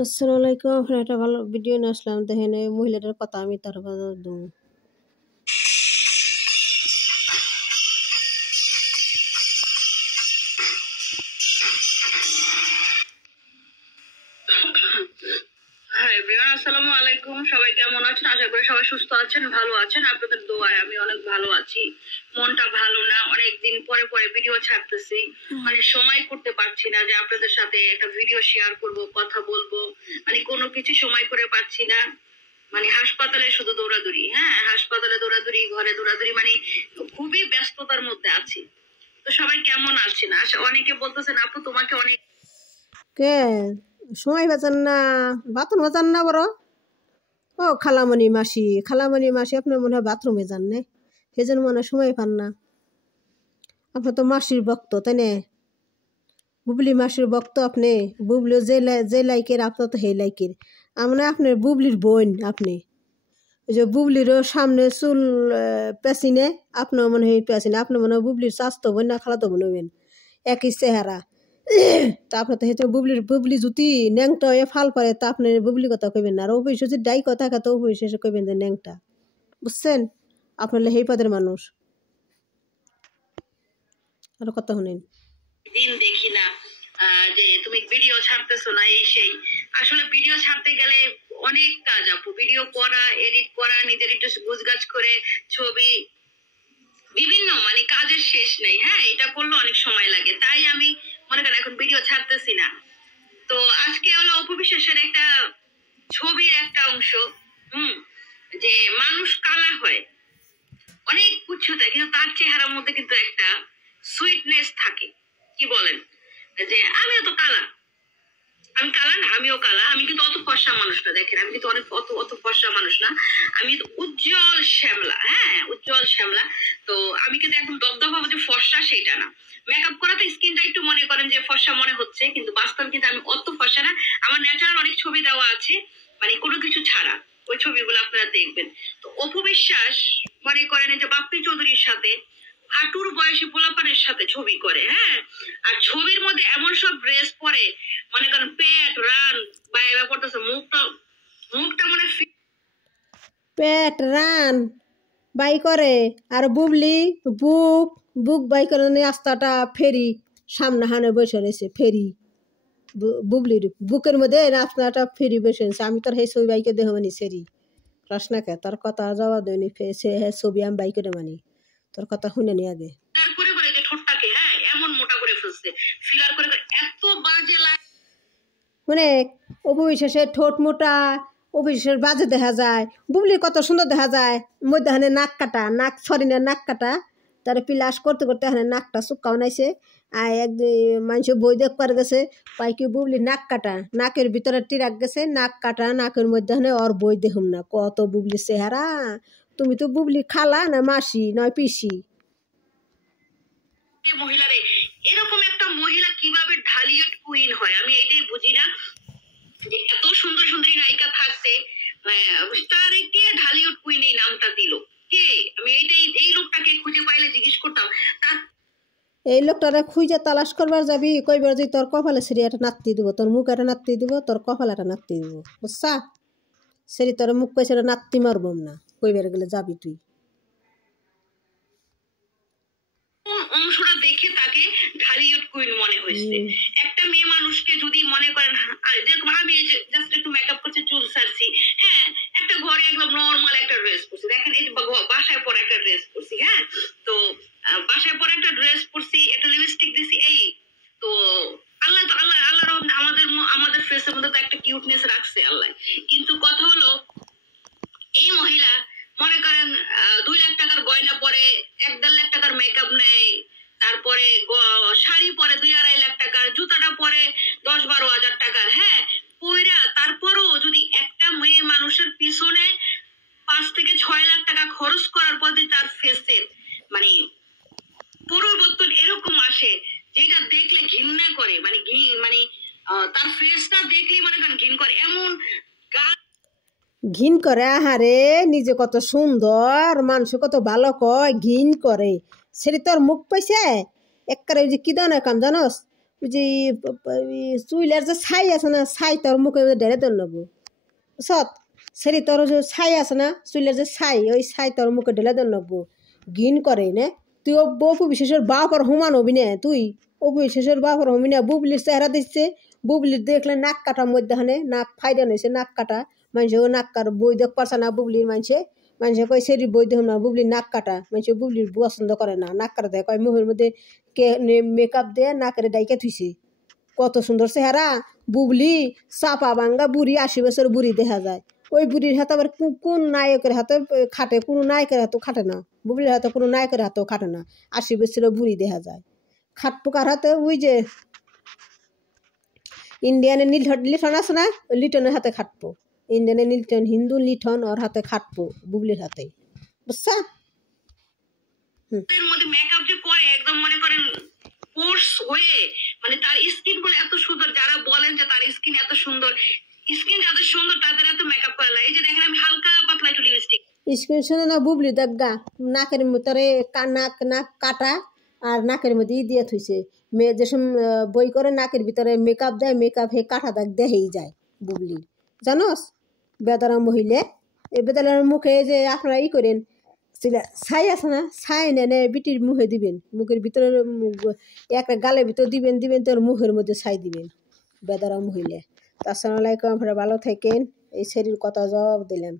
আসসালামু আলাইকুম। আপনার একটা ভালো ভিডিও নিয়ে আসলাম, দেখেন এই মহিলাটার কথা আমি তার দেবো। হাই এভরিওয়ান, আসসালামু আলাইকুম। সবাই কেমন আছেন? আশা করি সবাই সুস্থ আছেন, ভালো আছেন। আপনাদের দোয়ায় আমি অনেক ভালো আছি। মনটা ভালো না, অনেকদিন পরে পরে ভিডিও ছাড়তেছি, মানে সময় করতে পারছি না যে আপনাদের সাথে একটা ভিডিও শেয়ার করব, কথা বলবো, মানে কোনো কিছু সময় করে পাচ্ছি না। মানে হাসপাতালে শুধু দৌড়াদৌড়ি, হাসপাতালে দৌড়াদৌড়ি, ঘরে দৌড়াদৌড়ি, মানে খুবই ব্যস্ততার মধ্যে আছি। তো সবাই কেমন আছেন? অনেকে বলতেছেন আপু তোমাকে অনেক কে সময় বাঁচান না, বাথরুম বাঁচান না বড়। ও খালামণি মাসি, খালামণি মাসি আপনার মনে হয় বাথরুমে যান নে, সেই জন্য মনে হয় সময় পান না। আপনার তো মাসির ভক্ত, তাই না? বুবলি মাসির ভক্ত আপনি। বুবলি যে লাইকের আপনার তো সেই লাইকের। আমরা আপনার বুবলির বোন আপনি। ওই যে বুবলিরও সামনে চুল পেঁচিনে, আপনার মনে হয় পেঁচিনে, আপনার মনে হয় বুবলির চাস্তো বোন না খালাতো বোন হইবেন, একই চেহারা। তারপরে তো হয়তো বুবলি জুতি ন্যাংটা হয়ে ফাল পারে, তা আপনি বুবলি কথা কইবেন না। আর অবশ্য যে ডাই কথা তো অবশ্যই কইবেন যে ন্যাংটা, বুঝছেন? আপনার সেই পদের মানুষ। আর কথা শুনেন, দিন দেখি না যে তুমি ভিডিও ছাড়তেছো না, এই সেই। আসলে ভিডিও ছাড়তে গেলে অনেক কাজ আপু, ভিডিও করা, এডিট করা, নিজের একটু গুজগাছ করে ছবি, বিভিন্ন মানে কাজের শেষ নেই। এটা করলে অনেক সময় লাগে, তাই আমি মনে করেন এখন ভিডিও ছাড়তেছি না। তো আজকে হলো অপবিশ্বাসের একটা ছবির একটা অংশ, হুম যে মানুষ কালা হয় অনেক কুচ্ছতে, কিন্তু তার চেহারার মধ্যে কিন্তু একটা সুইটনেস থাকে। কি বলেন? যে আমিও তো কালা, আমি কালা না, আমিও কালা, আমি কিন্তু অত ফর্সা মানুষ না। দেখেন আমি কিন্তু অনেক অত অত ফর্সা মানুষ না, আমি তো উজ্জ্বল শ্যামলা, উজ্জ্বল শ্যামলা। তো আমি কিন্তু একদম দবদবা যে ফর্সা সেইটা না। মেকআপ করাতে স্কিনটা একটু মনে করেন যে ফর্সা মনে হচ্ছে, কিন্তু বাস্তব কিন্তু আমি অত ফর্সা না। আমার ন্যাচারাল অনেক ছবি দেওয়া আছে, মানে কোনো কিছু ছাড়া, ওই ছবিগুলো আপনারা দেখবেন। তো অপু বিশ্বাস মনে করেন যে বাপ্পি চৌধুরীর সাথে হাঁটুর বয়সী পোলাপানের সাথে ছবি করে, আর ছবির মধ্যে এমন সব ড্রেস পরে, মনে করেন পেট রান বাইরে পড়তেছে, মুখটা মুখটা মনে পেট রান বাই করে, আর বুবলি বুক বুক বাই করে রাস্তাটা ফেরি সামনে হানে বসে রয়েছে, ফেরি বুবলির বুকের মধ্যে রাস্তাটা ফেরি বসে রয়েছে। আমি তোর সেই ছবি বাইকে দেহ মানি সেরি প্রশ্নকে, তোর কথা জবাব দেয়নি, সে হ্যাঁ ছবি আমি বাই করে মানি, তোর কথা শুনে নি আগে। করে করে যে ঠোঁটটাকে এমন মোটা করে ফেলছে, ফিলার করে করে, এত বাজে লাগে। মানে অপবিশ্বাসের ঠোঁট মোটা, অপবিশ্বাসের বাজে দেখা যায়, বুবলির কত সুন্দর দেখা যায়। মধ্যখানে নাক কাটা, নাক ছড়িনে নাক কাটা, তার পিলাস করতে করতে এখানে নাকটা চুক্কাও নাইছে। আর মানুষের বই দেখ পার গেছে পাইকি বুবলি নাক কাটা, নাকের ভিতরে টিরাক গেছে, নাক কাটা, নাকের মধ্যখানে ওর বই দেখুম না, কত বুবলির চেহারা। তুমি তো বুবলি খালা না মাসি নয় পিসি। মহিলারে এরকম একটা মহিলা কিভাবে ঢালিউড কুইন হয়, আমি এটাই বুঝি না। যে এত সুন্দর সুন্দরী নায়িকা থাকতে তার কে ঢালিউড কুইন এই নামটা দিল? কে? আমি এইটাই, এই লোকটাকে খুঁজে পাইলে জিজ্ঞেস করতাম। তার এই লোকটারে খুঁজে তালাশ করবার যাবি, কইবার যে তোর কপালে সেরি একটা নাত্তি দিব, তোর মুখ একটা নাত্তি দিব, তোর কপালে একটা নাত্তি দিব, বুঝছা? সেরি তোর মুখ কইছে নাত্তি মারবম না, কইবার গেলে যাবি তুই। অংশটা দেখে তাকে ঢালিউড কুইন মনে হয়েছে। একটা মেয়ে মানুষকে যদি মনে করেন, যেরকম আমি জাস্ট একটু মেকআপ করছি, চুল সারছি, একটা ঘরে একদম নর্মাল একটা ড্রেস পরছি, দেখেন এই বাসায় পরে একটা ড্রেস পরছি, তো বাসায় পরে একটা ড্রেস পরছি, একটা লিপস্টিক দিছি, এই তো আল্লাহ তো আল্লাহ আল্লাহ আমাদের আমাদের ফেসের মধ্যে তো একটা কিউটনেস রাখছে আল্লাহ। কিন্তু কথা হলো এই মহিলা মনে করেন 2 লাখ টাকার গয়না পরে, 1-1.5 লাখ টাকার মেকআপ নেয়, তারপরে শাড়ি পরে 2-2.5 লাখ টাকার, জুতাটা পরে 10-12 হাজার টাকার, পইরা তারপরও যদি একটা মেয়ে মানুষের পিছনে 5 থেকে 6 লাখ টাকা খরচ করার পর তার ফেসের মানে পরিবর্তন এরকম আসে, যেটা দেখলে ঘৃণা করে, মানে মানে তার ফেসটা দেখলেই মনে করেন ঘৃণ করে, এমন ঘিন করে। আহারে নিজে কত সুন্দর, মানুষ কত ভালো কয়, ঘিন করে। সেরি তোর মুখ পাইছে একবারে ওই যে কি দানা কাম জানস, ওই যে চুইলার যে ছাই আছে না, ছাই তোর মুখে ঢেলে তোর নেবো সত সেরি তোর যে ছাই আছে না, চুইলার যে ছাই, ওই ছাই তোর মুখে ঢেলে তোর নেবো। ঘিন করে নে তুই অপু বিশেষের বাপর সমান হবি না, তুই অপু বিশেষের বাপর হবি না। বুবলির চেহারা দিচ্ছে, বুবলির দেখলে নাক কাটার মধ্যেখানে নাক ফাইডান হয়েছে, নাক কাটা। মানুষে নাক কাটা বই দেখ পারছে না বুবলির, মানুষে কয় সেরি বই দেখ না, বুবলির নাক কাটা। মানুষে বুবলির পছন্দ করে না, নাক কাটা দেয়, কয় মুখের মধ্যে কে মেকআপ দিয়ে নাকের ডাইকে থুইছে। কত সুন্দর চেহারা বুবলি, চাপা ভাঙ্গা বুড়ি, 80 বছর বুড়ি দেখা যায়। ওই বুড়ির হাতে আবার কোন নায়কের হাতে খাটে, কোনো নায়কের হাতেও খাটে না, বুবলির হাতে কোনো নায়কের হাতেও খাটে না, 80 বছর বুড়ি দেখা যায়। খাটপো কার হাতে? ওই যে ইন্ডিয়ানের লিটন আছে না, ওই লিটনের হাতে খাটপো। ইন্ডিয়ানের লিটন, হিন্দু লিটন, ওর হাতে খাটপো, বুবলির হাতে, বুঝছা? এর মধ্যে মেকআপ যে করে একদম মনে করেন কোর্স হয়ে, মানে তার স্কিন বলে এত সুন্দর, যারা বলেন যে তার স্কিন এত সুন্দর, স্কিন যাদের সুন্দর তাদের এত মেকআপ করে না। এই যে দেখেন আমি হালকা পাতলা একটু লিপস্টিক স্কিন শুনে না বুবলি দেখা নাকের ভিতরে নাক কাটা আর নাকের মধ্যে দিয়ে থুইছে। মেয়ে যে বই করে নাকের ভিতরে মেকআপ দেয়, মেকআপ হে কাটা দাগ দেহেই যায় বুবলি, জানোস? বেদারা মহিলা এই বেদালার মুখে যে আপনারা করেন ছাই আছে না, ছাই নেনে বিটির মুখে দিবেন, মুখের ভিতরে একটা গালের ভিতরে দিবেন, তোর মুখের মধ্যে ছাই দিবেন, বেদারা মহিলা। আসসালামু আলাইকুম, আপনারা ভালো থাকেন। এই শরীর কথা জবাব দিলেন।